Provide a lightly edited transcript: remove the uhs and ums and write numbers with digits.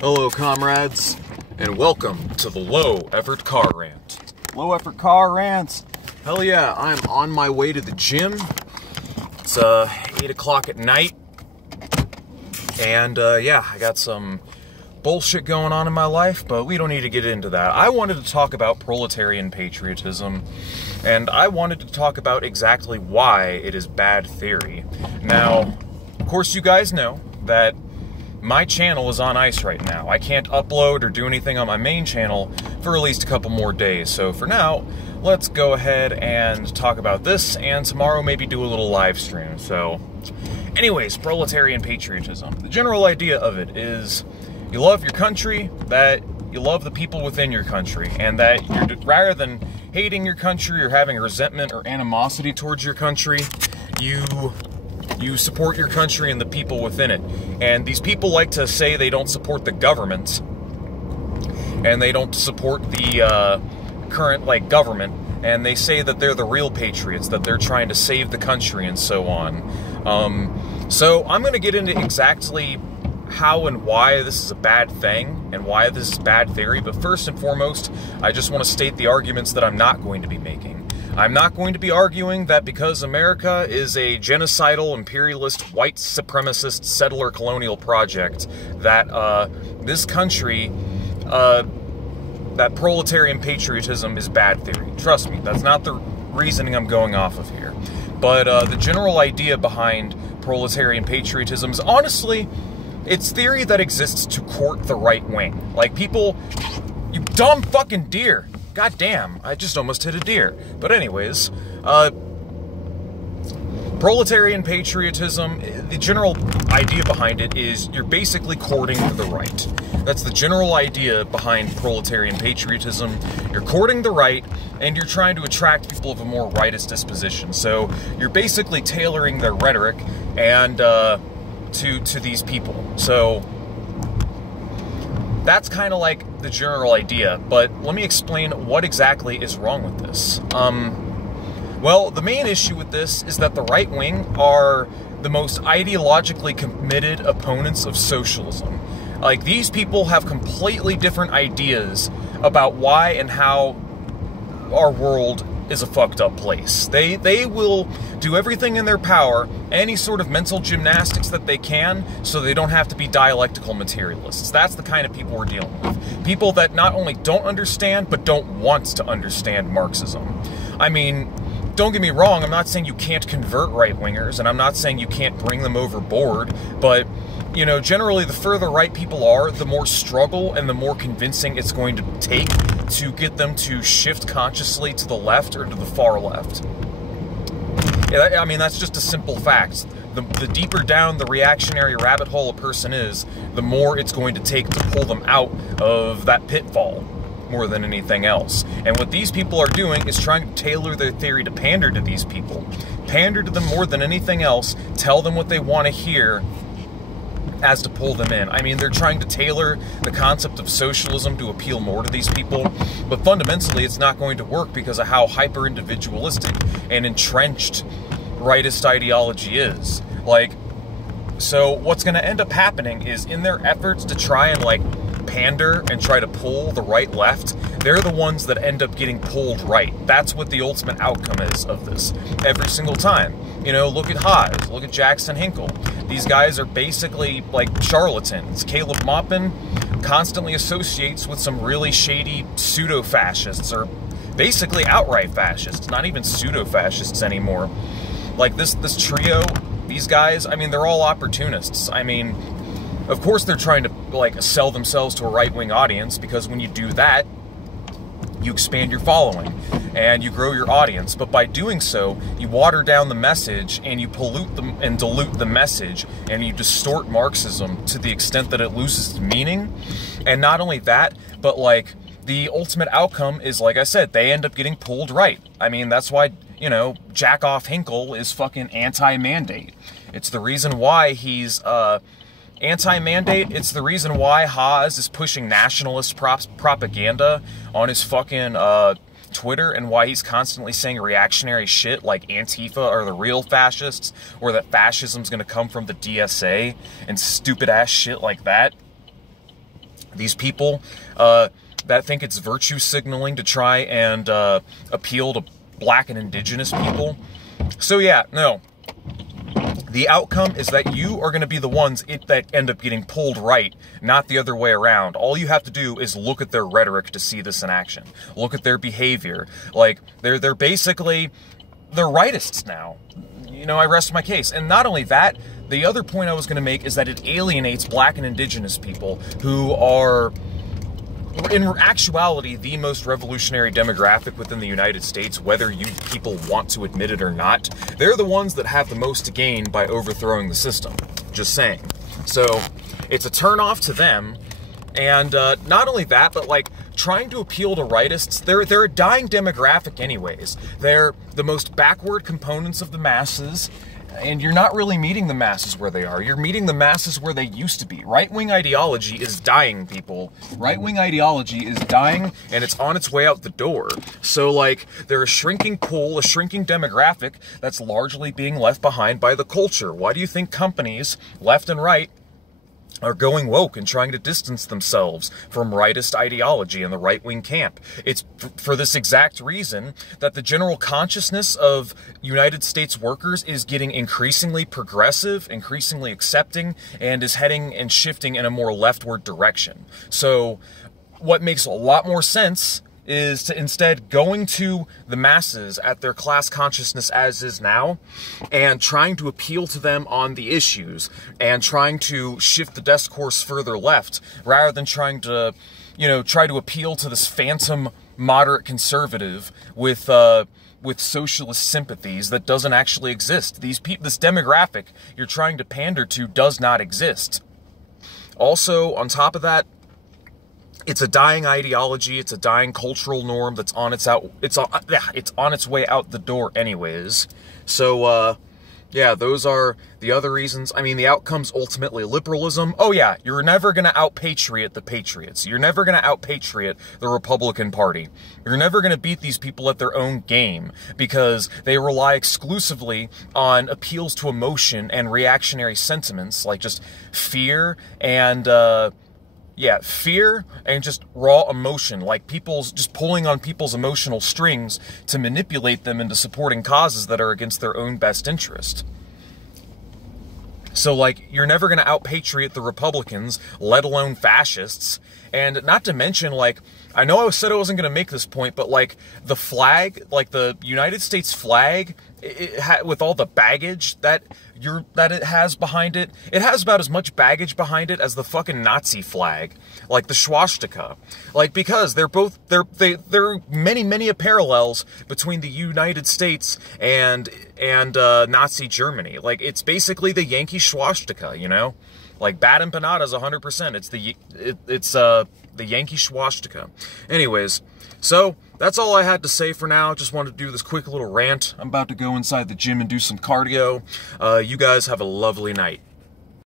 Hello, comrades, and welcome to the Low Effort Car Rant. Low Effort Car Rants. Hell yeah, I'm on my way to the gym. It's 8 o'clock at night, and yeah, I got some bullshit going on in my life, but we don't need to get into that. I wanted to talk about proletarian patriotism, and I wanted to talk about exactly why it is bad theory. Now, of course, you guys know that my channel is on ice right now. I can't upload or do anything on my main channel for at least a couple more days. So for now, let's go ahead and talk about this, and tomorrow maybe do a little live stream. So anyways, proletarian patriotism. The general idea of it is you love your country, that you love the people within your country, and that you're, rather than hating your country or having resentment or animosity towards your country, you support your country and the people within it. And these people like to say they don't support the government, and they don't support the current, government, and they say that they're the real patriots, that they're trying to save the country and so on. So I'm going to get into exactly how and why this is a bad thing, and why this is bad theory, but first and foremost, I just want to state the arguments that I'm not going to be making. I'm not going to be arguing that because America is a genocidal, imperialist, white supremacist, settler colonial project, that this country, that proletarian patriotism is bad theory. Trust me, that's not the reasoning I'm going off of here. But the general idea behind proletarian patriotism is, honestly, it's theory that exists to court the right wing. Like, people, you dumb fucking deer. God damn, I just almost hit a deer. But anyways, proletarian patriotism, the general idea behind it is you're basically courting the right. That's the general idea behind proletarian patriotism. You're courting the right, and you're trying to attract people of a more rightist disposition. So you're basically tailoring their rhetoric and to these people. So that's kind of like the general idea, but let me explain what exactly is wrong with this. Well, the main issue with this is that the right wing are the most ideologically committed opponents of socialism. Like, these people have completely different ideas about why and how our world is a fucked up place. They will do everything in their power, any sort of mental gymnastics that they can, so they don't have to be dialectical materialists. That's the kind of people we're dealing with. People that not only don't understand, but don't want to understand Marxism. I mean, don't get me wrong, I'm not saying you can't convert right-wingers, and I'm not saying you can't bring them overboard, but, you know, generally the further right people are, the more struggle and the more convincing it's going to take to get them to shift consciously to the left or to the far left. I mean, that's just a simple fact. The deeper down the reactionary rabbit hole a person is, the more it's going to take to pull them out of that pitfall, more than anything else. And what these people are doing is trying to tailor their theory to pander to these people. Pander to them more than anything else, tell them what they want to hear, as to pull them in. I mean, they're trying to tailor the concept of socialism to appeal more to these people, but fundamentally it's not going to work because of how hyper-individualistic and entrenched rightist ideology is. Like, so what's going to end up happening is, in their efforts to try and, pander and try to pull the right left, they're the ones that end up getting pulled right. That's what the ultimate outcome is of this every single time. You know, look at Haas, look at Jackson Hinkle. These guys are basically like charlatans. Caleb Maupin constantly associates with some really shady pseudo-fascists, or basically outright fascists, not even pseudo-fascists anymore. Like this trio, these guys, I mean, they're all opportunists. I mean, of course they're trying to, sell themselves to a right-wing audience, because when you do that, you expand your following and you grow your audience. But by doing so, you water down the message, and you pollute them and dilute the message, and you distort Marxism to the extent that it loses its meaning. And not only that, but the ultimate outcome is, like I said, they end up getting pulled right. I mean, that's why, you know, Jack-off Hinkle is fucking anti-mandate. It's the reason why he's anti-mandate. It's the reason why Haas is pushing nationalist propaganda on his fucking Twitter, and why he's constantly saying reactionary shit like Antifa are the real fascists, or that fascism's gonna come from the DSA, and stupid ass shit like that. These people that think it's virtue signaling to try and appeal to black and indigenous people. So yeah, no. The outcome is that you are going to be the ones that end up getting pulled right, not the other way around. All you have to do is look at their rhetoric to see this in action. Look at their behavior. Like, they're basically, they're rightists now. You know, I rest my case. And not only that, the other point I was going to make is that it alienates black and indigenous people who are, in actuality, the most revolutionary demographic within the United States, whether you people want to admit it or not. They're the ones that have the most to gain by overthrowing the system. Just saying. So, it's a turnoff to them. And not only that, but like, trying to appeal to rightists, they're a dying demographic anyways. They're the most backward components of the masses. And you're not really meeting the masses where they are. You're meeting the masses where they used to be. Right-wing ideology is dying, people. Right-wing ideology is dying, and it's on its way out the door. So, like, they're a shrinking pool, a shrinking demographic that's largely being left behind by the culture. Why do you think companies, left and right, are going woke and trying to distance themselves from rightist ideology in the right-wing camp? It's for this exact reason that the general consciousness of United States workers is getting increasingly progressive, increasingly accepting, and is heading and shifting in a more leftward direction. So what makes a lot more sense is to instead going to the masses at their class consciousness as is now and trying to appeal to them on the issues and trying to shift the discourse further left rather than trying to, you know, try to appeal to this phantom moderate conservative with socialist sympathies that doesn't actually exist. This demographic you're trying to pander to does not exist. Also, on top of that, it's a dying ideology, it's a dying cultural norm that's on its on its way out the door anyways. So, yeah, those are the other reasons. I mean, the outcome's ultimately liberalism. Oh yeah, you're never gonna out-patriot the Patriots. You're never gonna out-patriot the Republican Party. You're never gonna beat these people at their own game because they rely exclusively on appeals to emotion and reactionary sentiments, like just fear and, yeah, fear and just raw emotion, like just pulling on people's emotional strings to manipulate them into supporting causes that are against their own best interest. So, like, you're never going to out-patriot the Republicans, let alone fascists. And not to mention, like, I know I said I wasn't going to make this point, but, like, the flag, like, the United States flag, with all the baggage that it has behind it, it has about as much baggage behind it as the fucking Nazi flag, like the swastika. Like, because there are many parallels between the United States and Nazi Germany. Like, it's basically the Yankee swastika, you know? Like, bad empanadas 100%. It's the Yankee swastika. Anyways, so that's all I had to say for now. Just wanted to do this quick little rant. I'm about to go inside the gym and do some cardio. You guys have a lovely night.